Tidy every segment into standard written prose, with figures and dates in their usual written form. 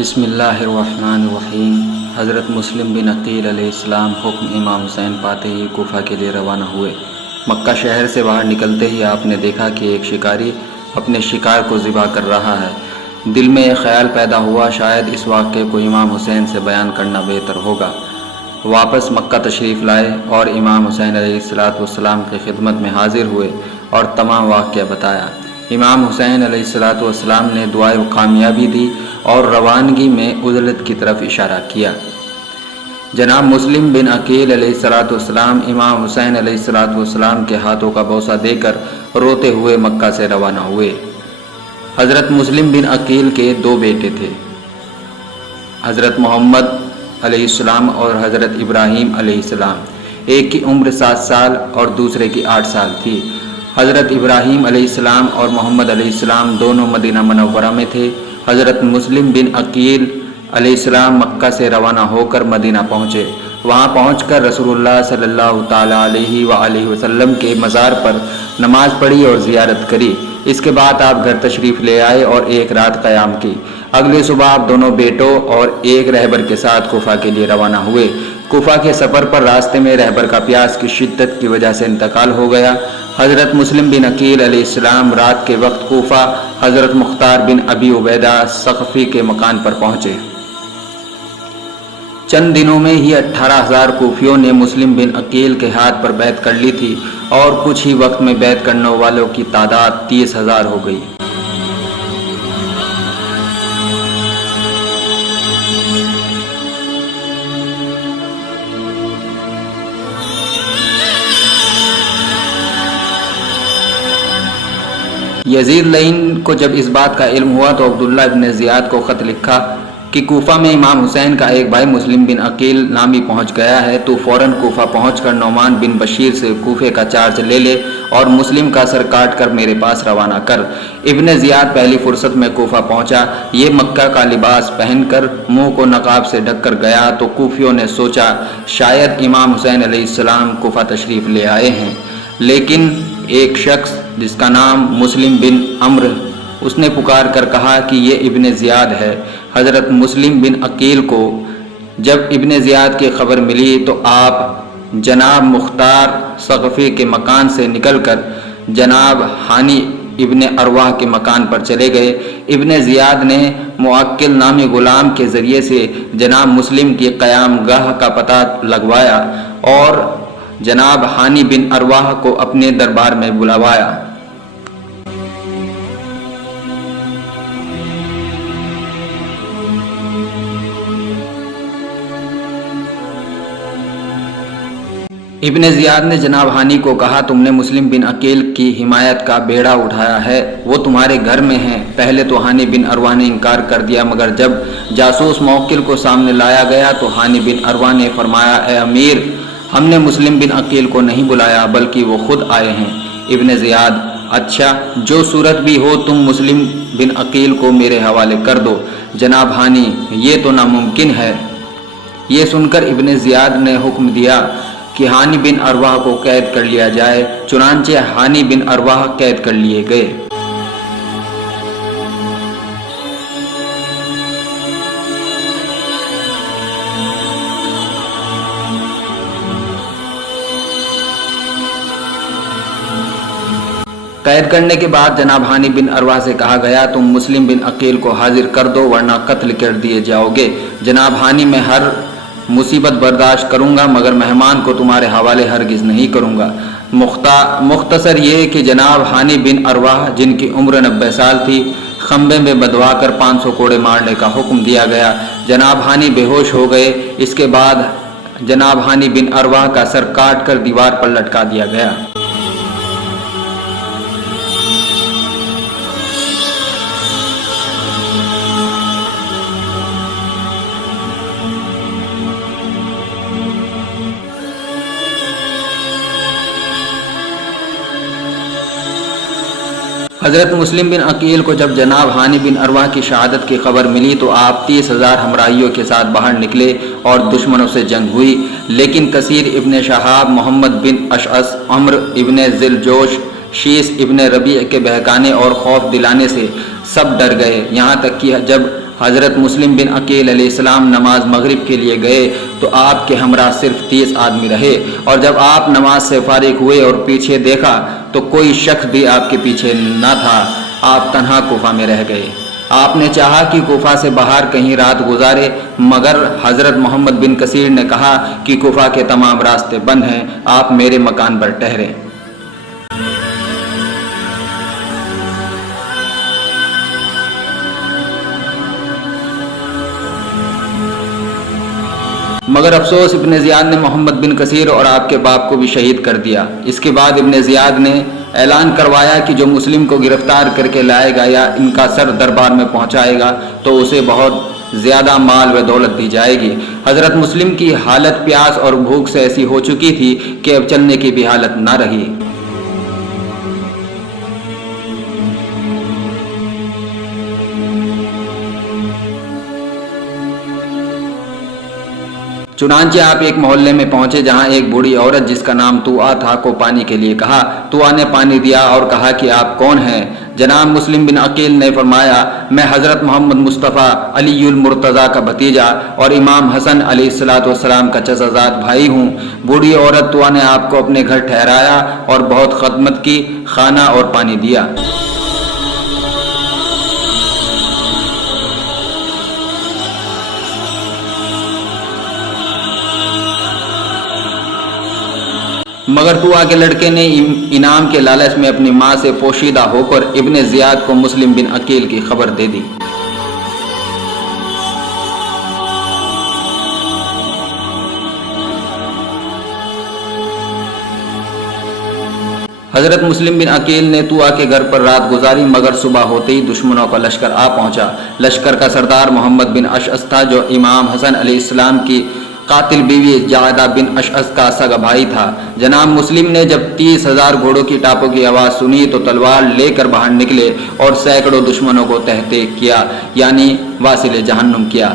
بسم اللہ الرحمن الرحیم۔ حضرت مسلم بن عقیل علیہ السلام حکم امام حسین پاتے ہی کوفہ کے لیے روانہ ہوئے۔ مکہ شہر سے باہر نکلتے ہی آپ نے دیکھا کہ ایک شکاری اپنے شکار کو ذبح کر رہا ہے۔ دل میں ایک خیال پیدا ہوا، شاید اس واقعے کو امام حسین سے بیان کرنا بہتر ہوگا۔ واپس مکہ تشریف لائے اور امام حسین علیہ السلام کی خدمت میں حاضر ہوئے اور تمام واقعہ بتایا۔ امام حسین علیہ السلام نے دعائے کامیابی دی اور روانگی میں عدلت کی طرف اشارہ کیا۔ جناب مسلم بن عقیل علیہ السلام امام حسین علیہ السلام کے ہاتھوں کا بوسہ دے کر روتے ہوئے مکہ سے روانہ ہوئے۔ حضرت مسلم بن عقیل کے دو بیٹے تھے، حضرت محمد علیہ السلام اور حضرت ابراہیم علیہ السلام۔ ایک کی عمر 7 سال اور دوسرے کی 8 سال تھی۔ حضرت ابراہیم علیہ السلام اور محمد علیہ السلام دونوں مدینہ منورہ میں تھے۔ حضرت مسلم بن عقیل علیہ السلام مکہ سے روانہ ہو کر مدینہ پہنچے۔ وہاں پہنچ کر رسول اللہ صلی اللہ تعالیٰ علیہ وآلہ وسلم کے مزار پر نماز پڑھی اور زیارت کری۔ اس کے بعد آپ گھر تشریف لے آئے اور ایک رات قیام کی۔ اگلی صبح آپ دونوں بیٹوں اور ایک رہبر کے ساتھ کوفہ کے لیے روانہ ہوئے۔ کوفہ کے سفر پر راستے میں رہبر کا پیاس کی شدت کی وجہ سے انتقال ہو گیا۔ حضرت مسلم بن عقیل علیہ السلام رات کے وقت کوفہ حضرت مختار بن ابی عبیدہ ثقفی کے مکان پر پہنچے۔ چند دنوں میں ہی 18,000 کوفیوں نے مسلم بن عقیل کے ہاتھ پر بیعت کر لی تھی اور کچھ ہی وقت میں بیعت کرنے والوں کی تعداد 30,000 ہو گئی۔ یزید لعین کو جب اس بات کا علم ہوا تو عبداللہ ابن زیاد کو خط لکھا کہ کوفہ میں امام حسین کا ایک بھائی مسلم بن عقیل نامی پہنچ گیا ہے، تو فوراً کوفہ پہنچ کر نعمان بن بشیر سے کوفے کا چارج لے لے اور مسلم کا سر کاٹ کر میرے پاس روانہ کر۔ ابن زیاد پہلی فرصت میں کوفہ پہنچا۔ یہ مکہ کا لباس پہن کر منہ کو نقاب سے ڈھک کر گیا تو کوفیوں نے سوچا شاید امام حسین علیہ السلام کوفہ تشریف لے آئے ہیں، لیکن ایک شخص جس کا نام مسلم بن عمرو اس نے پکار کر کہا کہ یہ ابن زیاد ہے۔ حضرت مسلم بن عقیل کو جب ابن زیاد کی خبر ملی تو آپ جناب مختار ثقفی کے مکان سے نکل کر جناب ہانی ابن ارواح کے مکان پر چلے گئے۔ ابن زیاد نے معقل نامی غلام کے ذریعے سے جناب مسلم کی قیام گاہ کا پتہ لگوایا اور جناب ہانی بن ارواح کو اپنے دربار میں بلوایا۔ ابن زیاد نے جناب ہانی کو کہا تم نے مسلم بن عقیل کی حمایت کا بیڑا اٹھایا ہے، وہ تمہارے گھر میں ہیں۔ پہلے تو ہانی بن ارواح نے انکار کر دیا، مگر جب جاسوس موکل کو سامنے لایا گیا تو ہانی بن ارواح نے فرمایا اے امیر، ہم نے مسلم بن عقیل کو نہیں بلایا بلکہ وہ خود آئے ہیں۔ ابن زیاد اچھا، جو صورت بھی ہو تم مسلم بن عقیل کو میرے حوالے کر دو۔ جناب ہانی یہ تو ناممکن ہے۔ یہ سن کر ابن زیاد نے حکم دیا کہ ہانی بن ارواح کو قید کر لیا جائے۔ چنانچہ ہانی بن ارواح قید کر لیے گئے۔ قید کرنے کے بعد جناب ہانی بن ارواح سے کہا گیا تم مسلم بن عقیل کو حاضر کر دو ورنہ قتل کر دیے جاؤ گے۔ جناب ہانی میں ہر مصیبت برداشت کروں گا مگر مہمان کو تمہارے حوالے ہرگز نہیں کروں گا۔ مختصر یہ کہ جناب ہانی بن ارواح جن کی عمر 90 سال تھی، خمبے میں بدوا کر 500 کوڑے مارنے کا حکم دیا گیا۔ جناب ہانی بے ہوش ہو گئے۔ اس کے بعد جناب ہانی بن ارواح کا سر کاٹ کر دیوار پر لٹکا دیا گیا۔ حضرت مسلم بن عقیل کو جب جناب ہانی بن ارواح کی شہادت کی خبر ملی تو آپ 30,000 ہمراہیوں کے ساتھ باہر نکلے اور دشمنوں سے جنگ ہوئی، لیکن کثیر ابن شہاب، محمد بن اشعث، عمرو ابن ذل جوش، شیس ابن ربیع کے بہکانے اور خوف دلانے سے سب ڈر گئے، یہاں تک کہ جب حضرت مسلم بن عقیل علیہ السلام نماز مغرب کے لیے گئے تو آپ کے ہمراہ صرف 30 آدمی رہے، اور جب آپ نماز سے فارغ ہوئے اور پیچھے دیکھا تو کوئی شخص بھی آپ کے پیچھے نہ تھا، آپ تنہا کوفہ میں رہ گئے۔ آپ نے چاہا کہ کوفہ سے باہر کہیں رات گزارے، مگر حضرت محمد بن کثیر نے کہا کہ کوفہ کے تمام راستے بند ہیں، آپ میرے مکان پر ٹھہرے۔ مگر افسوس ابن زیاد نے محمد بن کثیر اور آپ کے باپ کو بھی شہید کر دیا۔ اس کے بعد ابن زیاد نے اعلان کروایا کہ جو مسلم کو گرفتار کر کے لائے گا یا ان کا سر دربار میں پہنچائے گا تو اسے بہت زیادہ مال و دولت دی جائے گی۔ حضرت مسلم کی حالت پیاس اور بھوک سے ایسی ہو چکی تھی کہ اب چلنے کی بھی حالت نہ رہی۔ چنانچہ آپ ایک محلے میں پہنچے جہاں ایک بوڑھی عورت جس کا نام طوعہ تھا کو پانی کے لیے کہا۔ طوعہ نے پانی دیا اور کہا کہ آپ کون ہیں؟ جناب مسلم بن عقیل نے فرمایا میں حضرت محمد مصطفیٰ علی المرتضیٰ کا بھتیجا اور امام حسن علیہ السلام کا چچا زاد بھائی ہوں۔ بوڑھی عورت طوعہ نے آپ کو اپنے گھر ٹھہرایا اور بہت خدمت کی، کھانا اور پانی دیا۔ مگر طوعہ کے لڑکے نے انعام کے لالچ میں اپنی ماں سے پوشیدہ ہو کر ابن زیاد کو مسلم بن عقیل کی خبر دے دی۔ حضرت مسلم بن عقیل نے طوعہ کے گھر پر رات گزاری، مگر صبح ہوتے ہی دشمنوں کا لشکر آ پہنچا۔ لشکر کا سردار محمد بن اشعث تھا جو امام حسن علیہ السلام کی قاتل بیوی جعدہ بن اشعث کا سگا بھائی تھا۔ جناب مسلم نے جب 30,000 گھوڑوں کی ٹاپوں کی آواز سنی تو تلوار لے کر باہر نکلے اور سینکڑوں دشمنوں کو تحت کیا، یعنی واصل جہنم کیا۔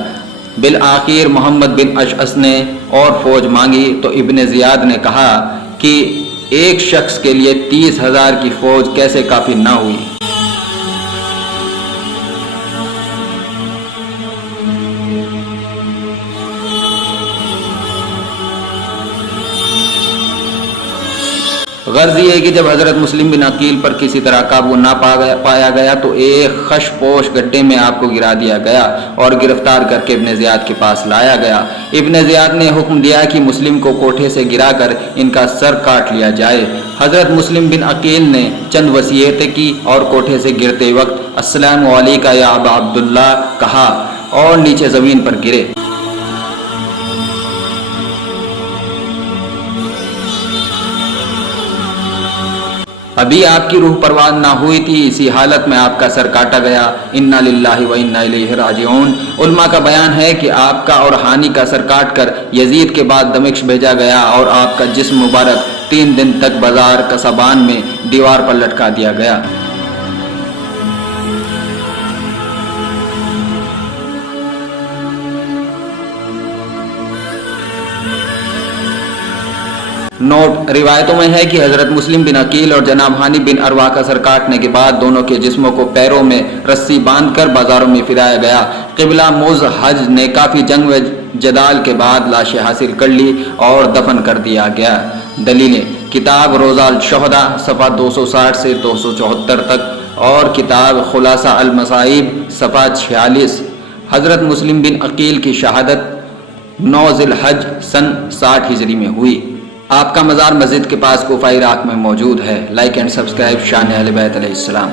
بالآخر محمد بن اشعث نے اور فوج مانگی تو ابن زیاد نے کہا کہ ایک شخص کے لیے 30,000 کی فوج کیسے کافی نہ ہوئی۔ غرض یہ ہے کہ جب حضرت مسلم بن عقیل پر کسی طرح قابو نہ پایا گیا تو ایک خش پوش گڈھے میں آپ کو گرا دیا گیا اور گرفتار کر کے ابن زیاد کے پاس لایا گیا۔ ابن زیاد نے حکم دیا کہ مسلم کو کوٹھے سے گرا کر ان کا سر کاٹ لیا جائے۔ حضرت مسلم بن عقیل نے چند وصیتیں کی اور کوٹھے سے گرتے وقت السلام علیکم یا ابا عبداللہ کہا اور نیچے زمین پر گرے۔ ابھی آپ کی روح پرواز نہ ہوئی تھی، اسی حالت میں آپ کا سر کاٹا گیا۔ انا للہ و انا الیہ راجعون۔ علماء کا بیان ہے کہ آپ کا اور ہانی کا سر کاٹ کر یزید کے بعد دمشق بھیجا گیا اور آپ کا جسم مبارک 3 دن تک بازار قصبان میں دیوار پر لٹکا دیا گیا۔ نوٹ: روایتوں میں ہے کہ حضرت مسلم بن عقیل اور جناب ہانی بن اروا کا سر کاٹنے کے بعد دونوں کے جسموں کو پیروں میں رسی باندھ کر بازاروں میں پھرایا گیا۔ قبلہ موز حج نے کافی جنگ و جدال کے بعد لاشیں حاصل کر لی اور دفن کر دیا گیا۔ دلیلیں: کتاب روضہ الشہداء صفحہ 260 سے 274 تک اور کتاب خلاصہ المصائب صفحہ 46۔ حضرت مسلم بن عقیل کی شہادت 9 ذی الحج سن 60 ہجری میں ہوئی۔ آپ کا مزار مسجد کے پاس کوفہ عراق میں موجود ہے۔ لائک اینڈ سبسکرائب شان اہل بیت علیہ السلام۔